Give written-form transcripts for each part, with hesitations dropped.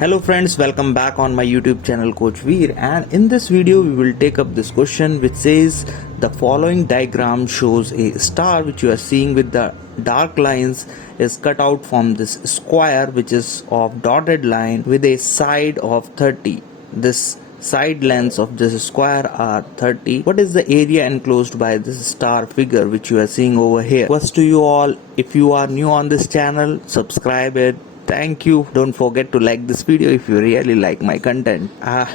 Hello friends, welcome back on my YouTube channel coachveer, and in this video we will take up this question which says the following diagram shows a star which you are seeing with the dark lines is cut out from this square which is of dotted line with a side of 30. This side lengths of this square are 30. What is the area enclosed by this star figure which you are seeing over here? First to you all, if you are new on this channel, subscribe it. Thank you. Don't forget to like this video if you really like my content.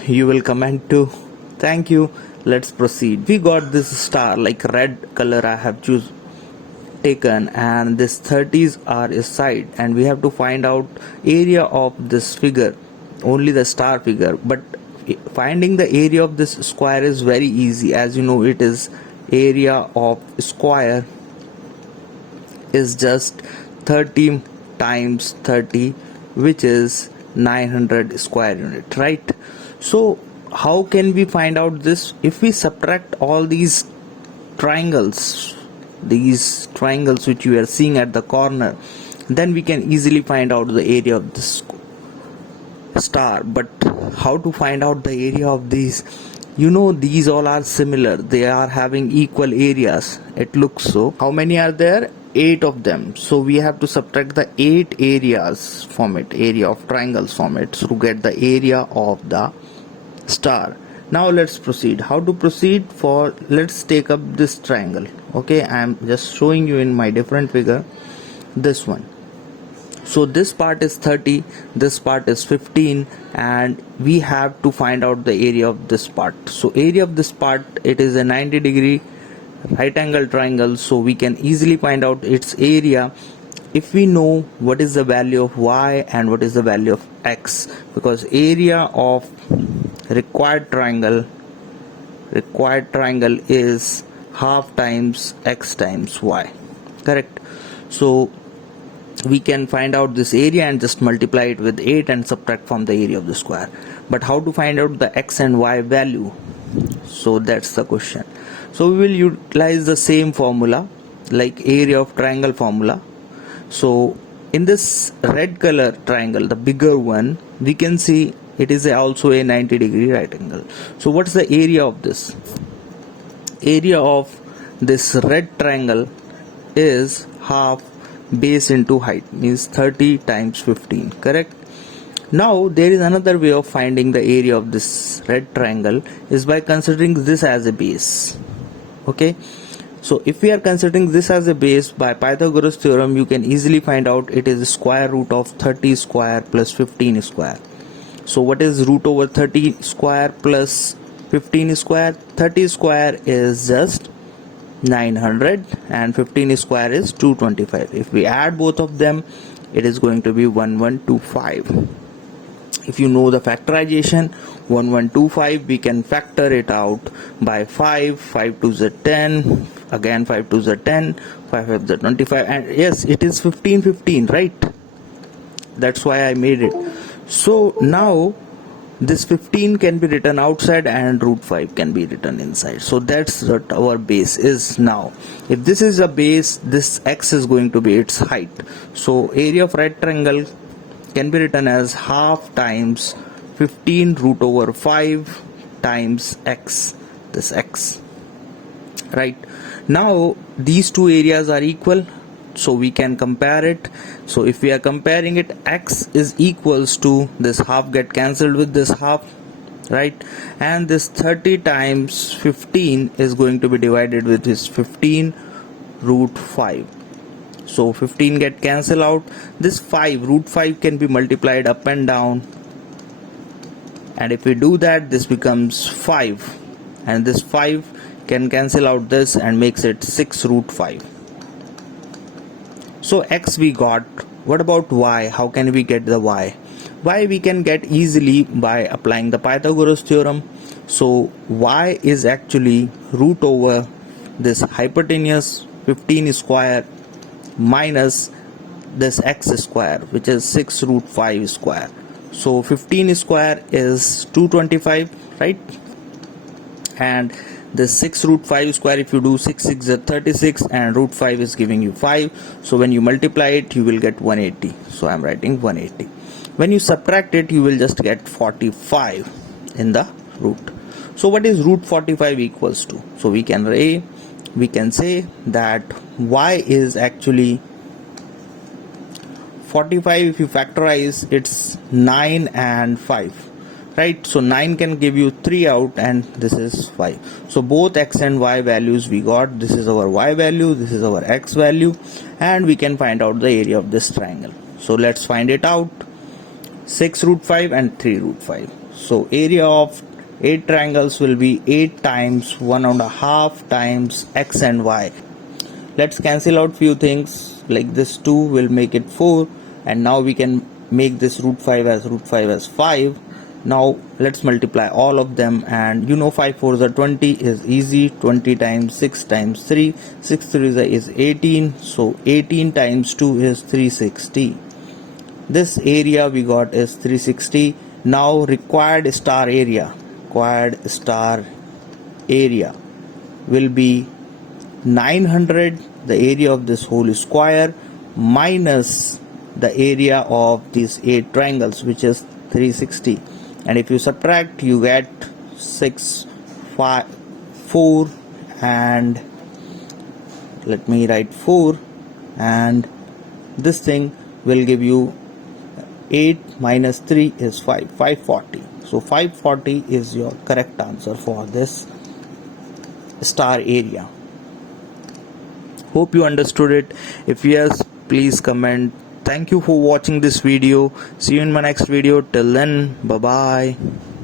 You will comment too. Thank you. Let's proceed. We got this star like red color I have taken, and this 30s are a side, and we have to find out area of this figure, only the star figure. But finding the area of this square is very easy. As you know, it is area of square is just 30 times 30, which is 900 square unit, right? So how can we find out this? If we subtract all these triangles which you are seeing at the corner, then we can easily find out the area of this star. But how to find out the area of these? You know, these all are similar, they are having equal areas, it looks so. How many are there? 8 of them. So we have to subtract the 8 areas from it, area of triangles from it, to get the area of the star. Now let's proceed. How to proceed? Let's take up this triangle. Okay, I am just showing you in my different figure, this one. So this part is 30, this part is 15, and we have to find out the area of this part. So area of this part, it is a 90-degree right angle triangle, so we can easily find out its area if we know what is the value of y and what is the value of x, because area of required triangle is half times x times y, correct? So we can find out this area and just multiply it with 8 and subtract from the area of the square. But how to find out the x and y value? So that's the question. So we will utilize the same formula like area of triangle formula. So in this red color triangle, the bigger one, we can see it is also a 90-degree right angle. So what's the area of this? Area of this red triangle is half base into height, means 30 times 15, correct? Now there is another way of finding the area of this red triangle is by considering this as a base. Okay, so if we are considering this as a base, by Pythagoras theorem you can easily find out it is square root of 30 square plus 15 square. So what is root over 30 square plus 15 square? 30 square is just 900 and 15 square is 225. If we add both of them, it is going to be 1125. If you know the factorization, 1125, we can factor it out by 5 2s are 10, again 5 2s are 10, 5 5s are 25, and yes, it is 15, right? That's why I made it. So now this 15 can be written outside and root 5 can be written inside. So that's what our base is now. If this is a base, this x is going to be its height. So area of right triangle can be written as half times 15 root over 5 times x, this x, right? Now these two areas are equal, so we can compare it. So if we are comparing it, x is equals to this half get cancelled with this half, right? And this 30 times 15 is going to be divided with this 15 root 5. So 15 get cancelled out. This 5 root 5 can be multiplied up and down, and if we do that, this becomes 5, and this 5 can cancel out this and makes it 6 root 5. So x we got. What about y? How can we get the y? Y we can get easily by applying the Pythagoras theorem. So y is actually root over this hypotenuse 15 square minus this x square, which is 6 root 5 square. So 15 square is 225, right? And this 6 root 5 square, if you do 6 6 is 36, and root 5 is giving you 5. So when you multiply it, you will get 180. So I am writing 180. When you subtract it, you will just get 45 in the root. So what is root 45 equals to? So we can say that y is actually 45. If you factorize, it's 9 and 5, right? So 9 can give you 3 out, and this is 5. So both x and y values we got. This is our y value, this is our x value, and we can find out the area of this triangle. So let's find it out. 6 root 5 and 3 root 5. So area of 8 triangles will be 8 times 1.5 times x and y. Let's cancel out few things, like this 2 will make it 4, and now we can make this root 5 as 5. Now let's multiply all of them, and 5 4s are 20 is easy. 20 times 6 times 3, 6 3s is 18, so 18 times 2 is 360. This area we got is 360. Now required star area will be 900, the area of this whole square, minus the area of these 8 triangles, which is 360. And if you subtract, you get 6, 5, 4, and let me write 4, and this thing will give you 8 minus 3 is 5, 540. So 540 is your correct answer for this star area. Hope you understood it. If yes, please comment. Thank you for watching this video. See you in my next video. Till then, bye bye.